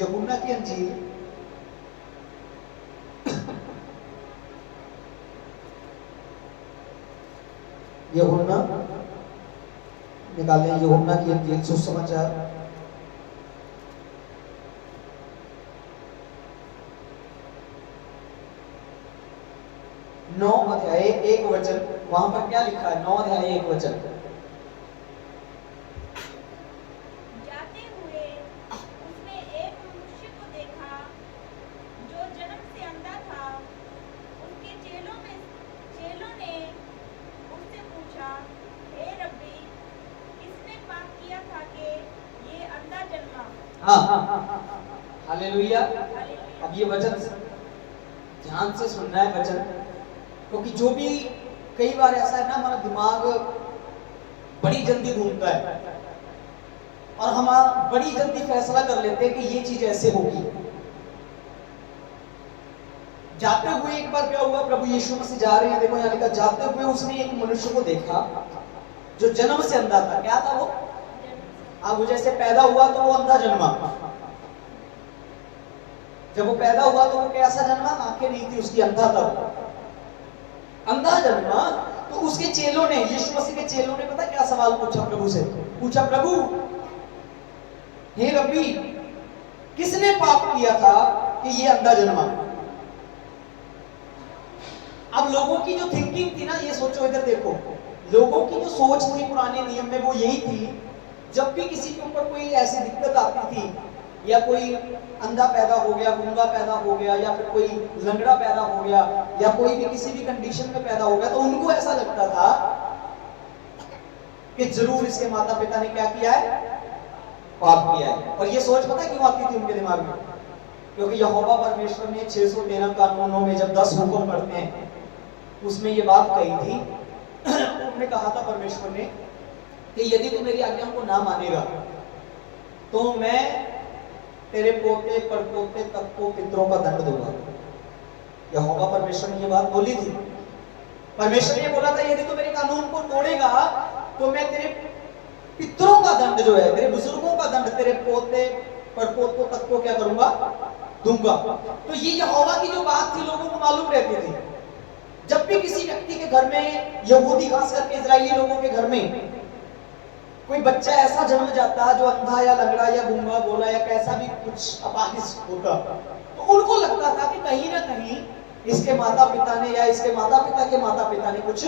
यूहन्ना की अंजील यूहन्ना निकालें, यूहन्ना की अंजील सुसमाचार 9 अध्याय 1 वचन। वहां पर क्या लिखा है? 9 अध्याय 1 वचन। जाते हुए उसने एक मनुष्य को देखा जो जन्म से अंधा था। उसके चेलों ने उससे पूछा, हे रब्बी, किसने पाप किया था कि ये अंधा जन्मा? हाँ, हालेलुया। हालेलुया। अब ये वचन ध्यान से सुनना है वचन, क्योंकि जो भी कई बार ऐसा है ना, हमारा दिमाग बड़ी जल्दी घूमता है और हम बड़ी जल्दी फैसला कर लेते हैं कि ये चीज ऐसे होगी। जाते हुए एक बार क्या हुआ, प्रभु यीशु मसीह जा रहे हैं, देखो यहाँ लिखा, जाते हुए उसने एक मनुष्य को देखा जो जन्म से अंधा था। क्या था वो? अब वो जैसे पैदा हुआ तो वो अंधा जन्मा। जब वो पैदा हुआ तो वो कैसा जन्मा? आंखें नहीं थी उसकी, अंधा था, अंधा जन्मा। तो उसके चेलों ने, यीशु मसीह के चेलों ने पता क्या सवाल पूछा प्रभु से? पूछा, प्रभु हे रब्बी, किसने पाप किया था कि ये अंधा जन्मा? अब लोगों की जो थिंकिंग थी ना, ये सोचो, इधर देखो, लोगों की जो सोच थी पुराने नियम में वो यही थी, जब भी किसी के ऊपर कोई ऐसी दिक्कत आती थी, या कोई अंधा पैदा हो गया, गूंगा पैदा हो गया, या फिर कोई लंगड़ा पैदा हो गया, या कोई भी किसी भी कंडीशन में पैदा हो गया, तो उनको ऐसा लगता था कि जरूर इसके माता पिता ने क्या किया है? पाप किया है। और ये सोच पता क्यों आती थी उनके दिमाग में? क्योंकि यहोवा परमेश्वर ने 613 कानूनों में जब 10 हुक्म पढ़ते हैं, उसमें ये बात कही थी उन्होंने कहा था परमेश्वर ने कि यदि तू मेरी आज्ञाओं को ना मानेगा तो मैं तेरे पोते परपोते तक को पितरों का दंड दूंगा। यहोवा परमेश्वर ने ये बात बोली थी। परमेश्वर ने बोला था, यदि तू मेरे कानून को तोड़ेगा तो मैं तेरे पितरों का दंड जो है, तेरे बुजुर्गों का दंड, तेरे पोते परपोतों तक को क्या करूंगा? दूंगा। तो ये यहोवा की जो बात थी लोगों को मालूम रहती थी। जब भी किसी व्यक्ति के घर में, यहूदी खास करके इजरायली लोगों के घर में कोई बच्चा ऐसा जन्म जाता जो अंधा या लंगड़ा या गूंगा बोला या कैसा भी कुछ अपाहिज होता, तो उनको लगता था कि कहीं ना कहीं इसके माता पिता ने या इसके माता पिता के माता पिता ने कुछ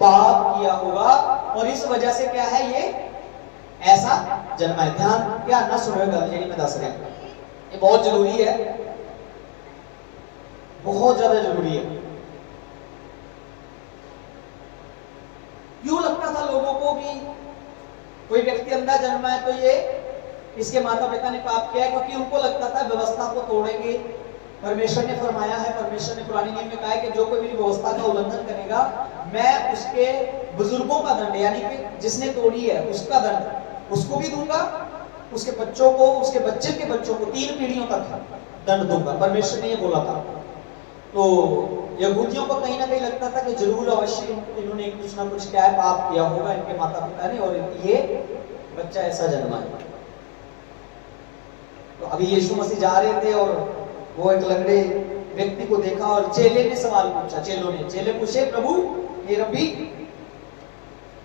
पाप किया होगा और इस वजह से क्या है, ये ऐसा जन्मा है। ध्यान ना सुनो गल जी मैं दस रहा, ये बहुत जरूरी है, बहुत ज्यादा जरूरी है। क्यों लगता था लोगों को कि कोई व्यक्ति अंधा जन्मा है तो ये इसके माता पिता ने पाप किया है? क्योंकि उनको लगता था व्यवस्था को तोड़ेंगे। परमेश्वर ने फरमाया है, परमेश्वर ने पुराने नियम में कहा है कि जो कोई मेरी व्यवस्था का उल्लंघन करेगा मैं उसके बुजुर्गों का दंड, यानी कि जिसने तोड़ी है उसका दंड उसको भी दूंगा, उसके बच्चों को, उसके बच्चे के बच्चों को 3 पीढ़ियों तक दंड दूंगा। परमेश्वर ने ये बोला था। तो यहूदियों को कहीं ना कहीं लगता था कि जरूर अवश्य इन्होंने कुछ ना कुछ क्या है, पाप किया होगा इनके माता पिता ने और ये बच्चा ऐसा जन्मा है। तो अभी यीशु मसीह जा रहे थे और वो एक लंगड़े व्यक्ति को देखा और चेले ने सवाल पूछा, चेले पूछे, प्रभु हे रब्बी,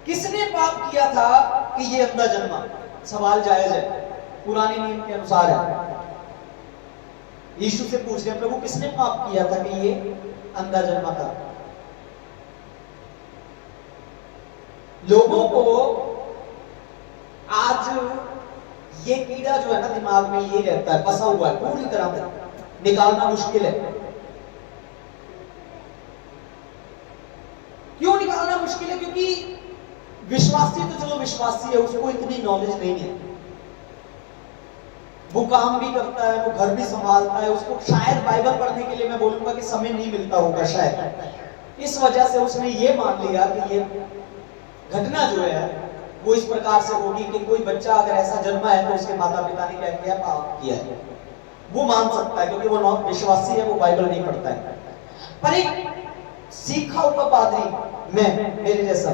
किसने पाप किया था कि ये अंधा जन्मा? सवाल जायज है, पुराने नियम के अनुसार है। यीशु से पूछ रहे, प्रभु किसने पाप किया था कि ये अंधा जन्मा था? लोगों को आज ये कीड़ा जो है ना दिमाग में ये रहता है, फंसा हुआ है, पूरी तरह से निकालना मुश्किल है। क्यों निकालना मुश्किल है? क्योंकि विश्वासी तो चलो विश्वासी है, उसको इतनी नॉलेज नहीं है, वो काम भी करता है, वो घर भी संभालता है, उसको शायद बाइबल पढ़ने के लिए मैं बोलूंगा कि समय नहीं मिलता होगा शायद। इस वजह से उसने ये मान लिया कि ये घटना जो है वो इस प्रकार से होगी कि कोई बच्चा अगर ऐसा जन्मा है तो उसके माता पिता ने क्या किया? पाप किया है। वो मान सकता है क्योंकि वो विश्वासी है, वो बाइबल नहीं पढ़ता है। पर एक सीखा हुआ पादरी, मैं, मेरे जैसा,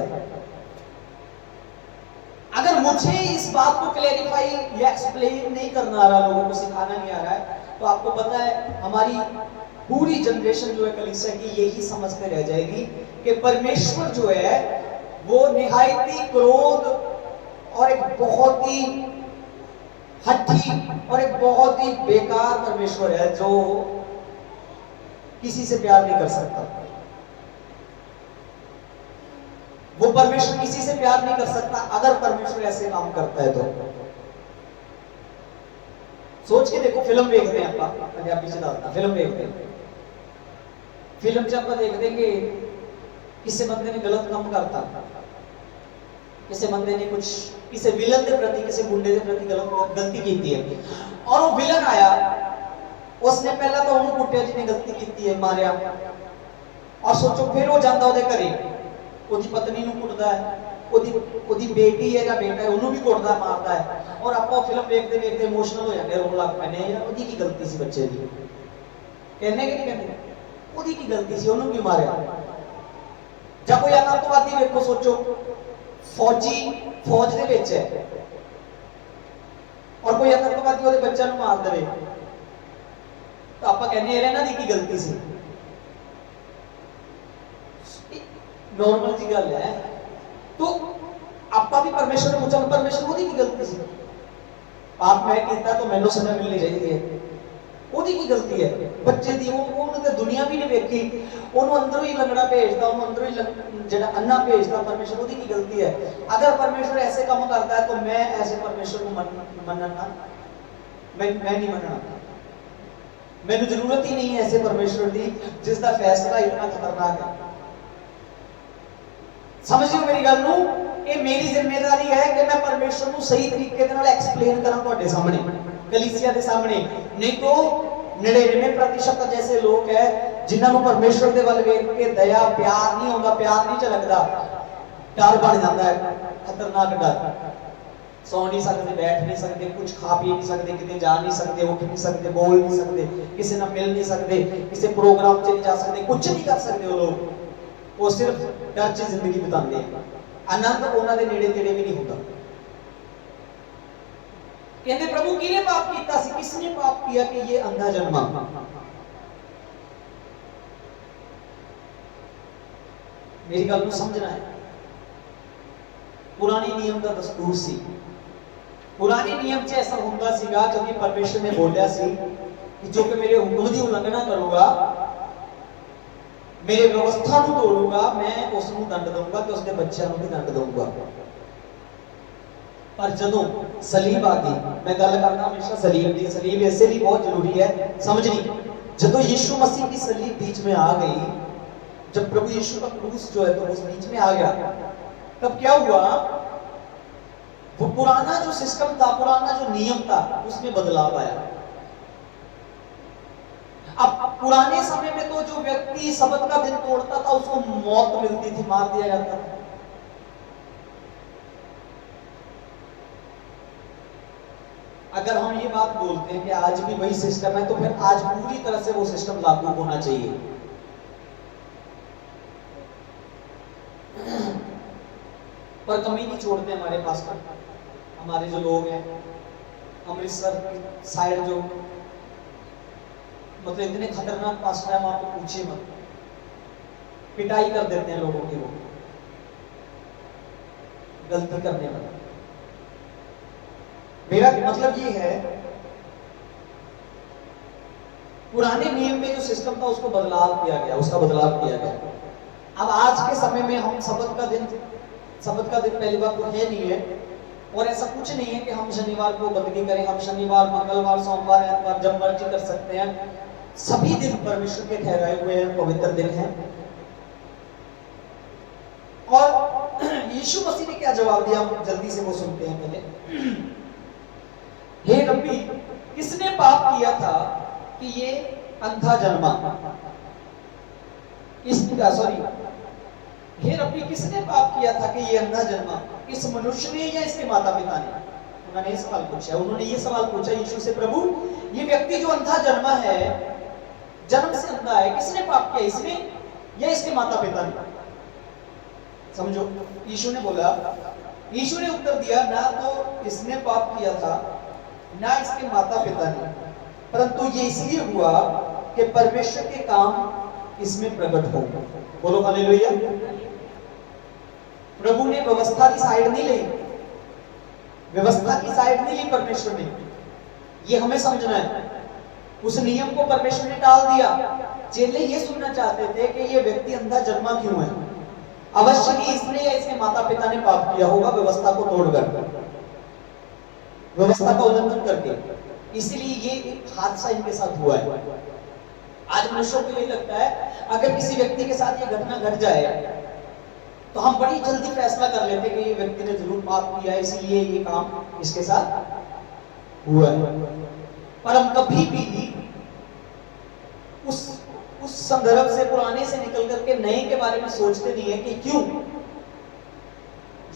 अगर मुझे इस बात को क्लेरिफाई या एक्सप्लेन नहीं करना आ रहा, लोगों को सिखाना नहीं आ रहा है, तो आपको पता है हमारी पूरी जनरेशन जो है कलीसिया की यही समझते रह जाएगी कि परमेश्वर जो है वो निहायती क्रोध और एक बहुत ही हठी और एक बहुत ही बेकार परमेश्वर है जो किसी से प्यार नहीं कर सकता। वो परमेश्वर किसी से प्यार नहीं कर सकता अगर परमेश्वर ऐसे काम करता है तो। सोच के देखो, फिल्म देखते हैं आप पीछे डालता, फिल्म देखते हैं, फिल्म जब आप देख देंगे किसी बंदे ने गलत काम करता, किसी बंदे ने कुछ किसी विलन के प्रति, किसी गुंडे के प्रति गलती की है, और वो विलन आया, उसने पहला तो उन्होंने कुटिया जिन्हें गलती की है मारिया, और सोचो फिर वो जाता ਉਹਦੇ ਘਰੇ ਉਹਦੀ ਪਤਨੀ ਨੂੰ ਕੁੱਟਦਾ ਹੈ, ਉਹਦੀ बेटी है या बेटा है ਉਹਨੂੰ भी ਕੁੱਟਦਾ ਮਾਰਦਾ ਹੈ, और ਆਪਾਂ ਫਿਲਮ ਦੇਖਦੇ ਦੇਖਦੇ ਇਮੋਸ਼ਨਲ ਹੋ ਜਾਂਦੇ, ਰੋਣ ਲੱਗ ਪੈਂਦੇ ਯਾਰ ਉਹਦੀ ਕੀ ਗਲਤੀ ਸੀ ਬੱਚੇ ਦੀ, ਕਹਿੰਦੇ ਕਿ ਨਹੀਂ ਕਹਿੰਦੇ ਉਹਦੀ ਕੀ ਗਲਤੀ ਸੀ, ਉਹਨੂੰ ਕਿਉਂ ਮਾਰਿਆ। ਜਾਂ ਕੋਈ ਆਤੰਕਵਾਦੀ ਵੇਖੋ, ਸੋਚੋ फौजी फौज ਦੇ ਵਿੱਚ ਹੈ और कोई आतंकवादी ਉਹਦੇ ਬੱਚਿਆਂ ਨੂੰ ਮਾਰ ਦੇਵੇ, ਤਾਂ ਆਪਾਂ ਕਹਿੰਦੇ ਇਹਨਾਂ ਦੀ ਕੀ ਗਲਤੀ ਸੀ। नॉर्मल जी गल है, तो आपा भी परमेश्वर ने पूछा परमेश्वर ਉਹਦੀ ਕੀ ਗਲਤੀ ਸੀ, पाप मैं किया तो मैनू सजा मिलनी चाहिए, ਉਹਦੀ ਕੀ ਗਲਤੀ ਹੈ ਬੱਚੇ ਦੀ, ਉਹਨੂੰ ਤੇ ਦੁਨੀਆ ਵੀ ਨਹੀਂ ਵੇਖੀ, ਉਹਨੂੰ ਅੰਦਰੋਂ ਹੀ ਲੰਗੜਾ ਭੇਜਦਾ, ਉਹਨੂੰ ਅੰਦਰੋਂ ਹੀ ਜਿਹੜਾ ਅੰਨਾ ਭੇਜਦਾ परमेश्वर, ਉਹਦੀ ਕੀ ਗਲਤੀ ਹੈ। अगर परमेश्वर ऐसे काम करता है तो मैं ऐसे परमेश्वर को मनना मैं नहीं मनना, मैनू जरूरत ही नहीं है ऐसे परमेश्वर की जिसका फैसला इतना खतरनाक है। समझियो मेरी गल नूं, ये मेरी जिम्मेदारी है कि मैं परमेश्वर को सही तरीके दे नाल एक्सप्लेन करा तुहाडे सामने, कलीसिया के सामने। नहीं तो 99% जैसे लोग है जिन्हां नूं परमेश्वर दे वल वेख के दया प्यार नहीं होंदा, प्यार नहीं झलकदा, डर बन जाता है, खतरनाक डर। सौ नहीं सकते, बैठ नहीं सकते, कुछ खा पी नहीं सकते, किते जा नहीं सकते, उठ नहीं सकते, बोल नहीं सकते, किसी नाल मिल नहीं सकते, किसी प्रोग्राम च नहीं जा सकते, कुछ नहीं कर सकते वो लोग, वो सिर्फ डर च जिंदगी बिताते हैं, आनंद उन्हां दे नेड़े तेड़े भी नहीं होता। कहते प्रभु किने पाप किया सी, किसने पाप किया कि ये अंधा जन्मा। मेरी गल को समझना है, पुराने नियम का दस्तूर सी, पुराने नियम च ऐसा हुंदा सीगा जब परमेश्वर ने बोलिया सी कि जो कि मेरे हुक्म की उल्लंघना करूगा, मेरे व्यवस्था को तोड़ूगा, मैं उसको दंड दूंगा कि उसके बच्चों को भी दंड दूंगा। पर जदों सलीब आ गई, मैं गल करना हमेशा सलीब की, सलीब ऐसे भी बहुत जरूरी है समझनी। जदों यीशु मसीह की सलीब बीच में आ गई, जब प्रभु यीशु का क्रूस जो है तो उस बीच में आ गया, तब क्या हुआ, वो पुराना जो सिस्टम था, पुराना जो नियम था, उसमें बदलाव आया। अब पुराने समय में तो जो व्यक्ति शब्द का दिन तोड़ता था उसको मौत मिलती थी, मार दिया जाता था। अगर हम ये बात बोलते हैं कि आज भी वही सिस्टम है, तो फिर आज पूरी तरह से वो सिस्टम लागू होना चाहिए। पर कमी नहीं छोड़ते हमारे पास का, हमारे जो लोग हैं अमृतसर साइड जो मतलब इतने खतरनाक पास्टर हैं, आपको पूछिए मत, पिटाई कर देते हैं लोगों की, वो गलती करने वाले। मेरा मतलब ये है, पुराने नियम में जो सिस्टम था उसको बदलाव किया गया, उसका बदलाव किया गया। अब आज के समय में हम शब्द का दिन पहली बात तो है नहीं है, और ऐसा कुछ नहीं है कि हम शनिवार को बंदगी करें, हम शनिवार मंगलवार सोमवार एतवार जब मर्जी कर सकते हैं। सभी दिन परमेश्वर के ठहराए हुए हैं, पवित्र दिन हैं। और यीशु मसीह ने क्या जवाब दिया, हम जल्दी से वो सुनते हैं पहले। हे रब्बी, किसने पाप किया था कि ये अंधा जन्मा, हे रब्बी किसने पाप किया था कि ये अंधा जन्मा, इस मनुष्य ने या इसके माता पिता ने। उन्होंने ये सवाल पूछा, उन्होंने ये सवाल पूछा यीशु से, प्रभु ये व्यक्ति जो अंधा जन्मा है, जन्म से अंधा है, किसने पाप किया, इसने या इसके माता पिता ने। समझो, यीशु ने बोला यीशु ने उत्तर दिया, ना तो इसने पाप किया था ना इसके माता पिता ने, परंतु ये इसलिए हुआ कि परमेश्वर के काम इसमें प्रकट हो। बोलो हालेलुया। प्रभु ने व्यवस्था की साइड नहीं ली, व्यवस्था की साइड नहीं ली परमेश्वर ने। ये हमें समझना है। उस नियम को परमेश्वर ने टाल दिया। चेले ये सुनना चाहते थे कि ये व्यक्ति अंधा जन्मा क्यों है। अवश्य ही इसने या इसके माता पिता ने पाप किया होगा व्यवस्था को तोड़कर, व्यवस्था का उल्लंघन करके, इसलिए ये हादसा इनके साथ हुआ है। आज मनुष्यों को यही लगता है अगर किसी व्यक्ति के साथ ये घटना घट जाए तो हम बड़ी जल्दी फैसला कर लेते कि ये व्यक्ति ने जरूर पाप किया, इसलिए ये काम इसके साथ हुआ है। पर हम कभी भी उस संदर्भ से, पुराने से निकल करके नए के बारे में सोचते नहीं है कि क्यों।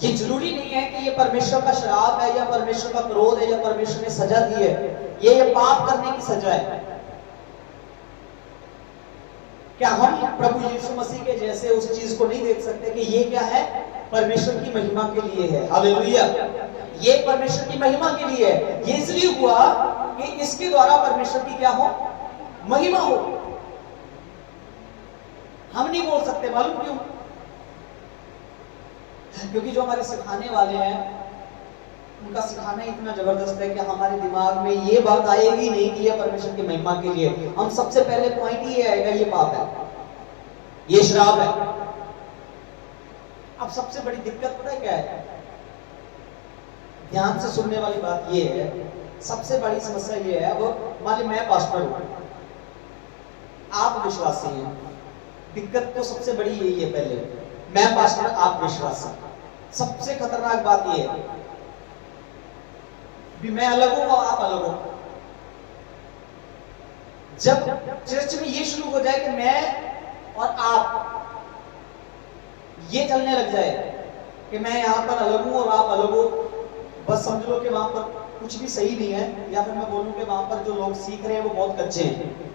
ये जरूरी नहीं है कि ये परमेश्वर का श्राप है या परमेश्वर का क्रोध है या परमेश्वर ने सजा दी है। ये पाप करने की सजा है। क्या हम प्रभु यीशु मसीह के जैसे उस चीज को नहीं देख सकते कि ये क्या है, परमेश्वर की महिमा के लिए है। हालेलुया। ये परमेश्वर की महिमा के लिए है। ये इसलिए हुआ कि इसके द्वारा परमेश्वर की क्या हो, महिमा हो। हम नहीं बोल सकते, मालूम क्यों? क्योंकि जो हमारे सिखाने वाले हैं उनका सिखाना इतना जबरदस्त है कि हमारे दिमाग में ये बात आएगी नहीं कि ये परमेश्वर की महिमा के लिए। हम सबसे पहले पॉइंट ये आएगा, ये पाप है, ये श्राप है। अब सबसे बड़ी दिक्कत पता है क्या है? ध्यान से सुनने वाली बात ये है, सबसे बड़ी समस्या ये है। अब मान ली मैं पास्टर हूं, आप विश्वासी हैं। दिक्कत तो सबसे बड़ी यही है। पहले मैं पास्टर, आप विश्वासी। सबसे खतरनाक बात ये है भी मैं अलग हूं और आप अलग हो। जब चर्च में ये शुरू हो जाए कि मैं और आप, ये चलने लग जाए कि मैं यहां पर अलग हूं और आप अलग हो, बस समझ लो कि वहां पर कुछ भी सही नहीं है। या फिर मैं बोलूं कि वहां पर जो लोग सीख रहे हैं वो बहुत कच्चे हैं,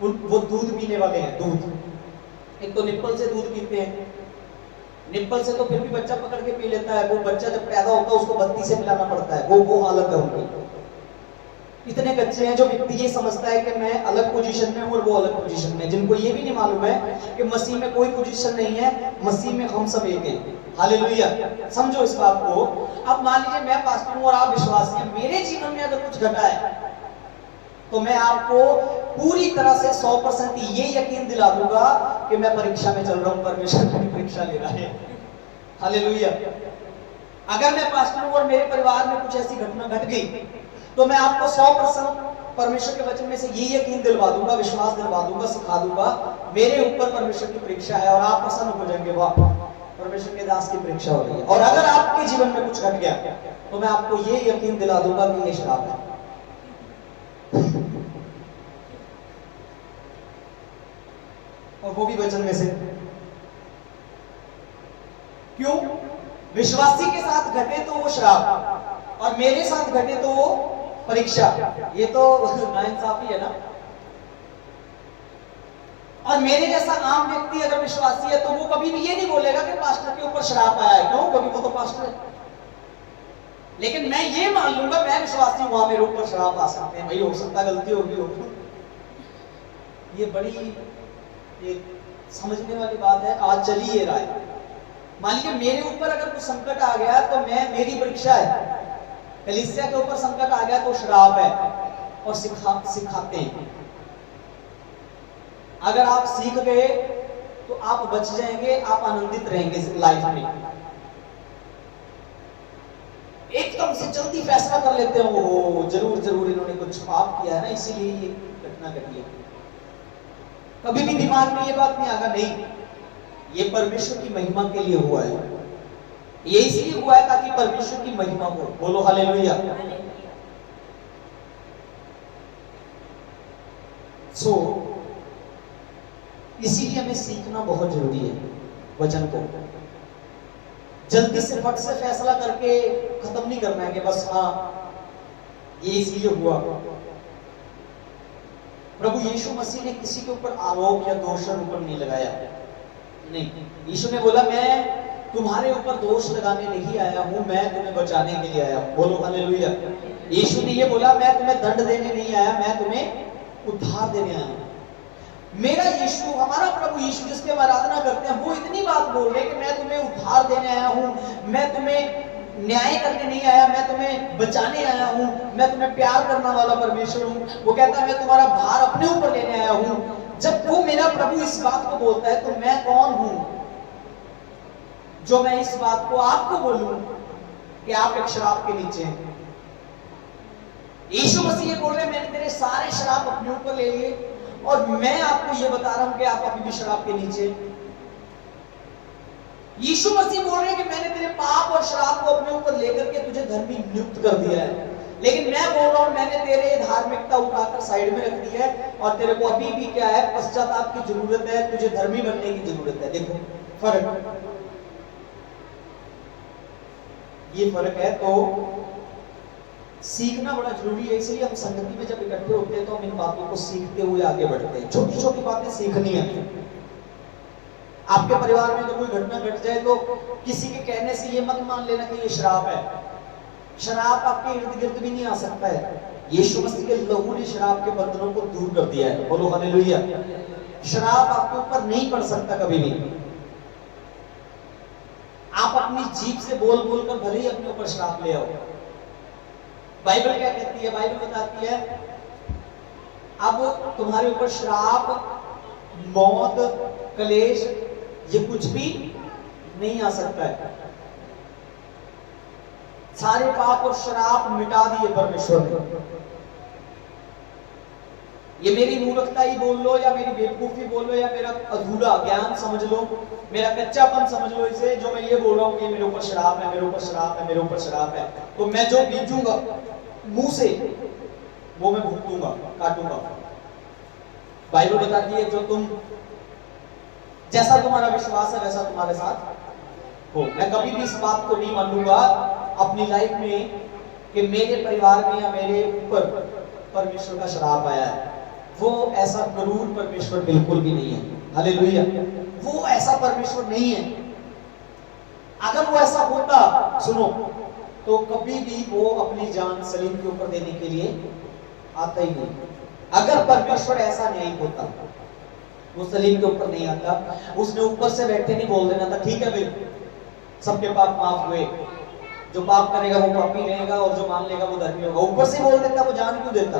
वो दूध पीने वाले हैं। दूध, एक तो निप्पल से दूध पीते हैं। निप्पल से तो फिर भी बच्चा पकड़ के पी लेता है। वो बच्चा जब पैदा होता है उसको बत्ती से पिलाना पड़ता है। वो हालत है उनकी। इतने कच्चे हैं जो व्यक्ति ये समझता है कि मैं अलग पोजीशन में हूं और वो अलग पोजीशन में, जिनको ये भी नहीं मालूम है कि मसीह में कोई पोजीशन नहीं है, मसीह में हम सब एक हैं। हालेलुया। समझो इस बात को। अब मान लीजिए मैं पास्टर हूं और आप विश्वासी हैं। मेरे जीवन में अगर कुछ घटा है तो मैं आपको पूरी तरह से 100% ये यकीन दिला दूंगा कि मैं परीक्षा में चल रहा हूं, परमेश्वर मेरी परीक्षा ले रहा है। हालेलुया। अगर मैं पास्टर हूं और मेरे परिवार में कुछ ऐसी घटना घट गई तो मैं आपको 100% परमेश्वर के वचन में से ये यकीन दिलवा दूंगा, विश्वास दिलवा दूंगा, सिखा दूंगा मेरे ऊपर परमेश्वर की परीक्षा है। और आप प्रसन्न हो जाएंगे, वाह परमेश्वर के दास की परीक्षा हो रही है। और अगर आपके जीवन में कुछ घट गया तो मैं आपको ये यकीन दिला दूंगा कि ये श्राप है। और वो भी वचन में से। क्यों? विश्वासी के साथ घटे तो वो श्राप और मेरे साथ घटे तो वो परीक्षा। ये तो नाइंसाफी है ना। और मेरे जैसा आम व्यक्ति अगर विश्वासी है तो वो कभी भी ये नहीं बोलेगा कि पास्टर के ऊपर श्राप आया है। क्यों? कभी वो तो पास्टर है। लेकिन मैं ये मान लूंगा मैं विश्वासी हूं, वहां मेरे ऊपर श्राप आ सकते हैं। भाई हो सकता है गलती होगी। ये बड़ी एक समझने वाली बात है। आज चली ये राय, मान लीजिए मेरे ऊपर अगर कुछ संकट आ गया तो मेरी परीक्षा है। कलीसिया के ऊपर संकट आ गया तो श्राप है और सिखाते हैं। अगर आप सीख गए तो आप बच जाएंगे, आप आनंदित रहेंगे लाइफ में। एकदम से जल्दी फैसला कर लेते हैं, वो जरूर इन्होंने कुछ पाप किया है ना, इसीलिए ये घटना घटी है। कभी भी दिमाग में ये बात नहीं आगा, नहीं ये परमेश्वर की महिमा के लिए हुआ है। ये इसलिए हुआ है ताकि परमेश्वर की महिमा हो। बोलो हालेलुया। सो इसीलिए हमें सीखना बहुत जरूरी है वचन को। जल्दी से फट से फैसला करके खत्म नहीं करना है कि बस हाँ ये इसलिए हुआ। प्रभु यीशु मसीह ने किसी के ऊपर आरोप या दोषारोपण नहीं लगाया। नहीं, यीशु ने बोला मैं तुम्हारे ऊपर दोष लगाने नहीं आया हूं, मैं तुम्हें बचाने के लिए आया हूं। बोलो हालेलुया। यीशु ने ये बोला, मैं तुम्हें दंड देने नहीं आया, मैं तुम्हें उद्धार देने आया हूं। मेरा यीशु, हमारा प्रभु यीशु जिसके हम आराधना करते हैं, वो इतनी बात बोल रहे कि मैं तुम्हें उद्धार देने आया हूं, मैं तुम्हें न्याय करने नहीं आया, मैं तुम्हें बचाने आया हूं, मैं तुम्हें प्यार करने वाला परमेश्वर हूं। वो कहता है मैं तुम्हारा भार अपने ऊपर लेने आया हूं। जब वो मेरा प्रभु इस बात को बोलता है तो मैं कौन हूं जो मैं इस बात को आपको बोलूं कि आप एक शराब के नीचे हैं। यीशु मसीह ये बोल रहे हैं मैंने तेरे सारे शराब अपने ऊपर ले लिए और मैं आपको ये बता रहा हूं कि आप अभी भी शराब के नीचे। यीशु मसीह बोल रहे हैं कि मैंने तेरे पाप और शराब को अपने ऊपर लेकर के तुझे धर्मी नियुक्त कर दिया है, लेकिन मैं बोल रहा हूं मैंने तेरे धार्मिकता उठाकर साइड में रख दी है और तेरे को अभी भी क्या है, पश्चाताप की जरूरत है, तुझे धर्मी बनने की जरूरत है। देखो फर्क, ये फर्क है। तो सीखना बड़ा जरूरी है, इसलिए हम संगति में जब इकट्ठे होते हैं तो हम इन बातों को सीखते हुए आगे बढ़ते हैं। छोटी छोटी बातें सीखनी है। आपके परिवार में अगर कोई घटना घट जाए तो किसी के कहने से ये मत मान लेना कि ये शराब है। शराब आपके इर्द गिर्द भी नहीं आ सकता है। यीशु मसीह के लहू ने शराब के बंधनों को दूर कर दिया है। बोलो हालेलुया। शराब आपके ऊपर नहीं पड़ सकता कभी भी। आप अपनी जीभ से बोल बोल कर भले ही अपने ऊपर शराब ले आओ। बाइबल क्या कहती है? बाइबल बताती है अब तुम्हारे ऊपर श्राप, मौत, कलेश ये कुछ भी नहीं आ सकता है। सारे पाप और श्राप मिटा दिए परमेश्वर ने। ये मेरी मूर्खता ही बोल लो या मेरी बेवकूफी बोल लो या मेरा अधूरा ज्ञान समझ लो, मेरा कच्चापन समझ लो इसे, जो मैं ये बोल रहा हूं कि मेरे ऊपर श्राप है, मेरे ऊपर श्राप है, मेरे ऊपर श्राप है, तो मैं जो बीजूंगा मुंह से वो मैं भुगतूंगा, काटूंगा। बाइबल बताती है जो तुम, जैसा तुम्हारा विश्वास है वैसा तुम्हारे साथ हो। मैं कभी भी इस बात को नहीं मानूंगा अपनी लाइफ में कि मेरे परिवार में या मेरे ऊपर परमेश्वर का श्राप आया है। वो ऐसा क्रूर परमेश्वर बिल्कुल भी नहीं है। हालेलुया। वो ऐसा परमेश्वर नहीं है। अगर वो ऐसा होता, सुनो, तो कभी भी वो अपनी जान सलीम के ऊपर देने के लिए आता ही नहीं। अगर परमेश्वर ऐसा न्यायी होता, वो सलीम के ऊपर नहीं आता। उसने ऊपर से बैठे नहीं बोल देना था ठीक है भाई सबके पाप माफ हुए, जो पाप करेगा वो पापी रहेगा और जो मान लेगा वो धर्मी होगा। ऊपर से बोल देता, वो जान क्यों देता?